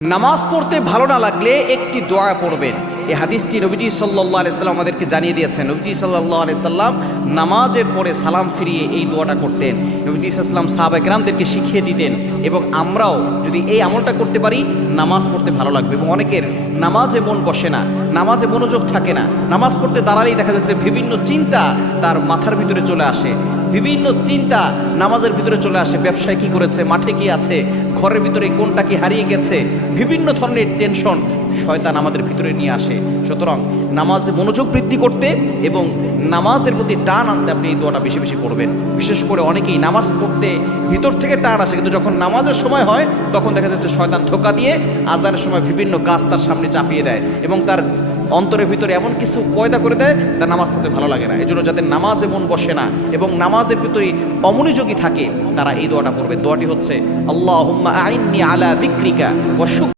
নামাজ পড়তে ভালো না লাগলে একটি দোয়া পড়বেন। এই হাদিসটি নবীজি সাল্লাল্লাহু আলাইহি সাল্লাম আমাদেরকে জানিয়ে দিয়েছেন। নবীজি সাল্লাল্লাহু আলাইহি সাল্লাম নামাজের পরে সালাম ফিরিয়ে এই দোয়াটা করতেন। নবীজি সাল্লাল্লাহু আলাইহি সাল্লাম সাহাবায়ে কেরামদেরকে শিখিয়ে দিতেন এবং আমরাও যদি এই আমলটা করতে পারি নামাজ পড়তে ভালো লাগবে। এবং অনেকের নামাজে মন বসে না, নামাজে মনোযোগ থাকে না, নামাজ পড়তে দাঁড়ালেই দেখা যাচ্ছে বিভিন্ন চিন্তা তার মাথার ভিতরে চলে আসে, বিভিন্ন চিন্তা নামাজের ভিতরে চলে আসে। ব্যবসায় কি করেছে, মাঠে কি আছে, ঘরের ভিতরে কোনটা কি হারিয়ে গেছে, বিভিন্ন ধরনের টেনশন শয়তান আমাদের ভিতরে নিয়ে আসে। সুতরাং নামাজে মনোযোগ বৃদ্ধি করতে এবং নামাজের প্রতি টান আনতে আপনি এই দোয়াটা বেশি বেশি পড়বেন। বিশেষ করে অনেকেই নামাজ পড়তে ভিতর থেকে টান আসে, কিন্তু যখন নামাজের সময় হয় তখন দেখা যাচ্ছে শয়তান ধোঁকা দিয়ে আজানের সময় বিভিন্ন কাজ তার সামনে চাপিয়ে দেয় এবং তার অন্তরের ভিতরে এমন কিছু পয়দা করে দেয় তার নামাজ পড়তে ভালো লাগে না। এই জন্য যাদের নামাজে মন বসে না এবং নামাজের ভিতরে অমনোযোগী থাকে তারা এই দোয়াটা পড়বে। দোয়াটি হচ্ছে আল্লাহুম্মা আইন্নি আলা যিকরিকা ওয়া